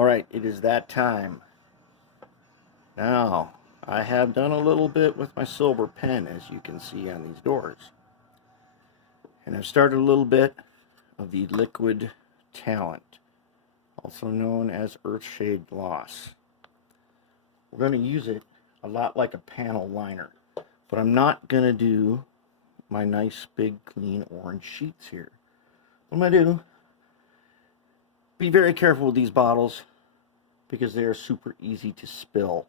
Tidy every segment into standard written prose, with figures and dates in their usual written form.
Alright, it is that time. Now, I have done a little bit with my silver pen, as you can see on these doors. And I've started a little bit of the Liquid Talent, also known as Earthshade Gloss. We're going to use it a lot like a panel liner, but I'm not going to do my nice big clean orange sheets here. What I'm going to do, be very careful with these bottles because they are super easy to spill,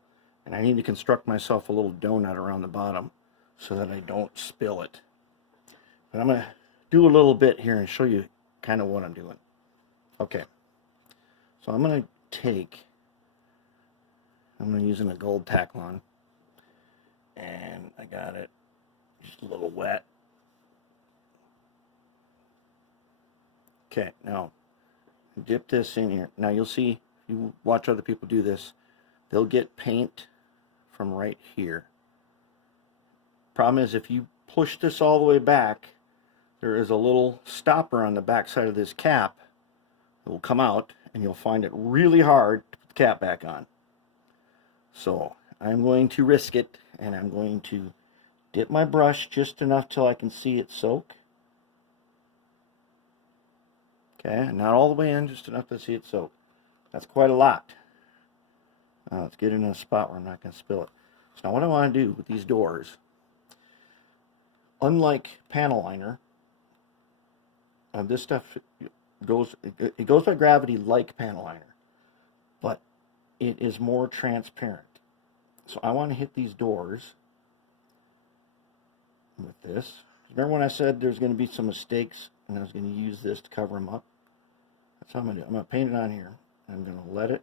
and I need to construct myself a little donut around the bottom so that I don't spill it. But I'm going to do a little bit here and show you kind of what I'm doing. Okay, so I'm going to using a gold Taklon, and I got it just a little wet. Okay, now dip this in here. Now you'll see, if you watch other people do this, they'll get paint from right here. Problem is, if you push this all the way back, there is a little stopper on the back side of this cap that will come out, and you'll find it really hard to put the cap back on. So I'm going to risk it, and I'm going to dip my brush just enough till I can see it soak. Okay, not all the way in, just enough to see it soak. That's quite a lot. Let's get it in a spot where I'm not going to spill it. So now what I want to do with these doors, unlike panel liner, this stuff goes by gravity like panel liner, but it is more transparent. So I want to hit these doors with this. Remember when I said there's going to be some mistakes and I was going to use this to cover them up? That's how I'm going to do it. I'm going to paint it on here. I'm going to let it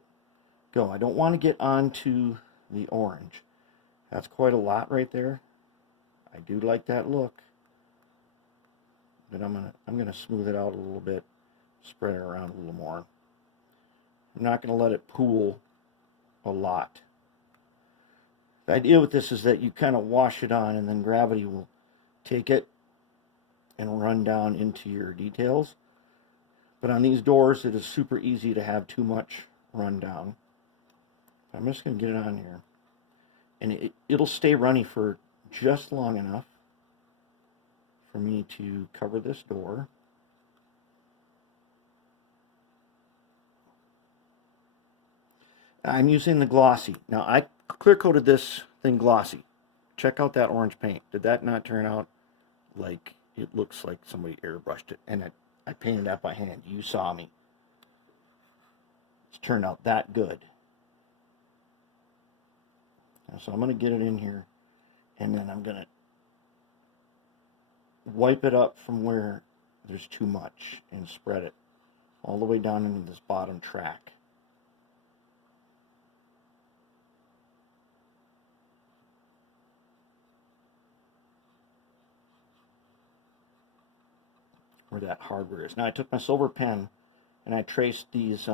go. I don't want to get onto the orange. That's quite a lot right there. I do like that look. But I'm going to smooth it out a little bit, spread it around a little more. I'm not going to let it pool a lot. The idea with this is that you kind of wash it on, and then gravity will take it and run down into your details. But on these doors, it is super easy to have too much run down. I'm just going to get it on here. And it'll stay runny for just long enough for me to cover this door. I'm using the glossy. Now, I clear coated this thing glossy. Check out that orange paint. Did that not turn out like it looks like somebody airbrushed it? And I painted that by hand. You saw me. It's turned out that good. So I'm going to get it in here, and then I'm going to wipe it up from where there's too much and spread it all the way down into this bottom track. Where that hardware is. Now I took my silver pen and I traced these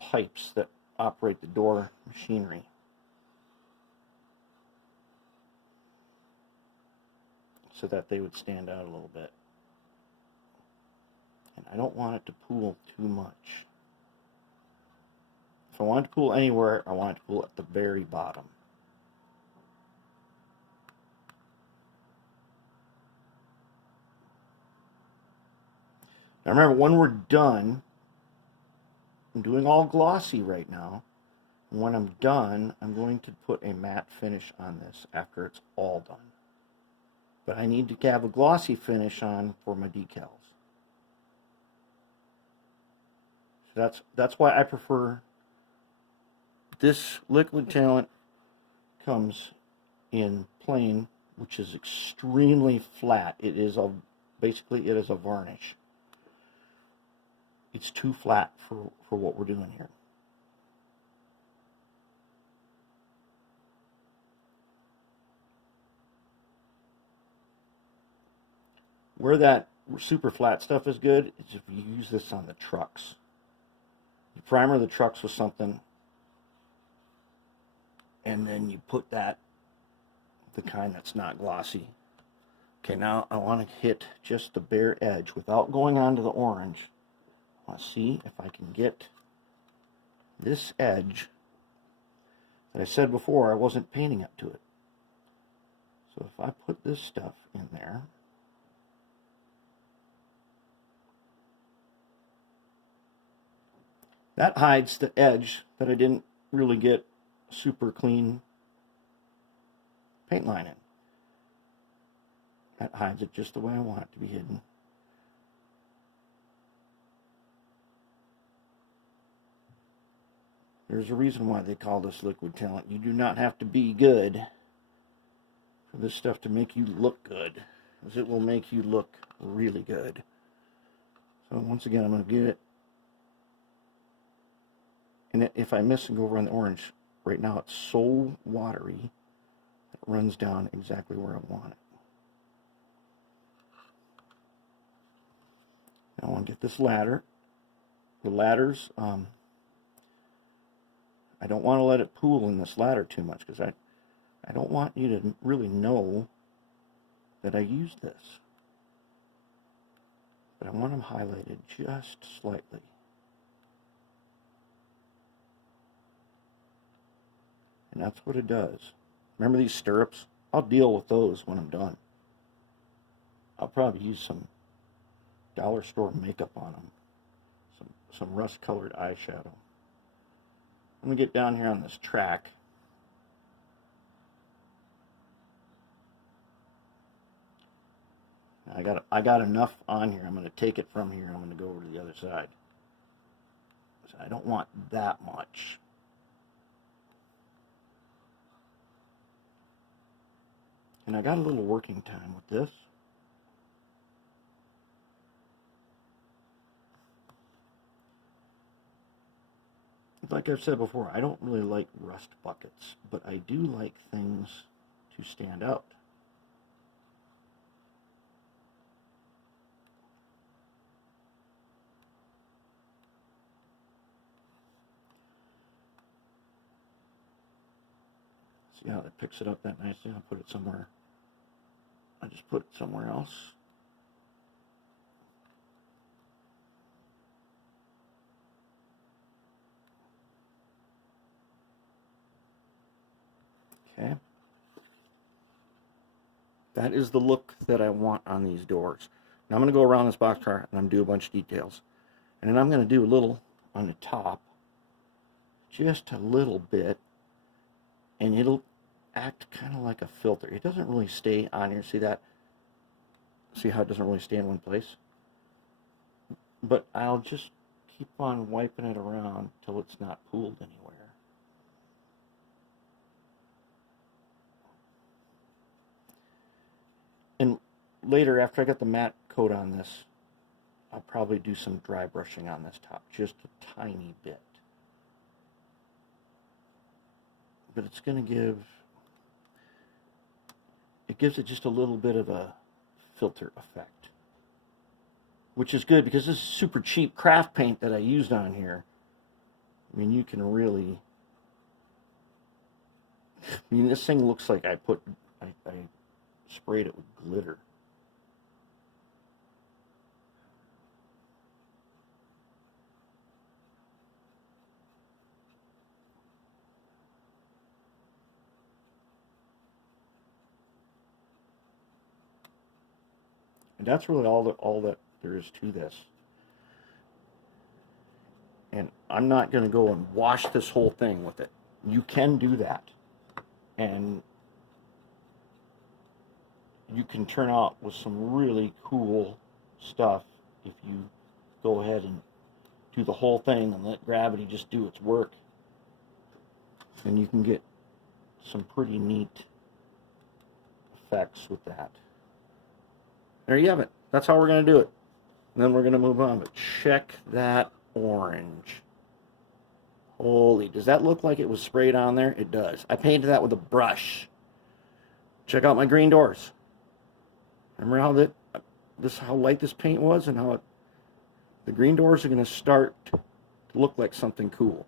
pipes that operate the door machinery. So that they would stand out a little bit. And I don't want it to pool too much. If I want it to pool anywhere, I want it to pool at the very bottom. Now remember, when we're done, I'm doing all glossy right now. And when I'm done, I'm going to put a matte finish on this after it's all done. But I need to have a glossy finish on for my decals. So that's why I prefer this Liquid Talent comes in plain, which is extremely flat. It is basically it is a varnish. It's too flat for what we're doing here. Where that super flat stuff is good is if you use this on the trucks. You primer the trucks with something, and then you put that, the kind that's not glossy. Okay, now I want to hit just the bare edge without going onto the orange. I want to see if I can get this edge that I said before I wasn't painting up to it. So if I put this stuff in there, that hides the edge that I didn't really get super clean paint line in. That hides it just the way I want it to be hidden. There's a reason why they call this liquid talent. You do not have to be good for this stuff to make you look good, because it will make you look really good. So once again, I'm going to get it. And if I miss and go over on the orange, right now it's so watery, it runs down exactly where I want it. Now I want to get this ladder. The ladders, I don't want to let it pool in this ladder too much, because I don't want you to really know that I used this. But I want them highlighted just slightly. And that's what it does. Remember these stirrups? I'll deal with those when I'm done. I'll probably use some dollar store makeup on them. Some rust-colored eyeshadow. I'm going to get down here on this track. I got enough on here. I'm going to take it from here. I'm going to go over to the other side. So I don't want that much. And I got a little working time with this. Like I've said before, I don't really like rust buckets, but I do like things to stand out. See how that picks it up that nicely? I'll put it somewhere. I just put it somewhere else. Okay. That is the look that I want on these doors. Now I'm going to go around this boxcar and I'm going to do a bunch of details. And then I'm going to do a little on the top. Just a little bit. And it'll act kind of like a filter. It doesn't really stay on here. See that? See how it doesn't really stay in one place? But I'll just keep on wiping it around till it's not pooled anywhere. And later, after I get the matte coat on this, I'll probably do some dry brushing on this top, just a tiny bit. But it's going to give, it gives it just a little bit of a filter effect. Which is good, because this is super cheap craft paint that I used on here. I mean, you can really, I mean, this thing looks like I sprayed it with glitter. And that's really all that there is to this. And I'm not going to go and wash this whole thing with it. You can do that. And you can turn out with some really cool stuff if you go ahead and do the whole thing and let gravity just do its work. And you can get some pretty neat effects with that. There you have it. That's how we're going to do it. And then we're going to move on. But check that orange. Holy, does that look like it was sprayed on there? It does. I painted that with a brush. Check out my green doors. Remember how how light this paint was, and how the green doors are going to start to look like something cool.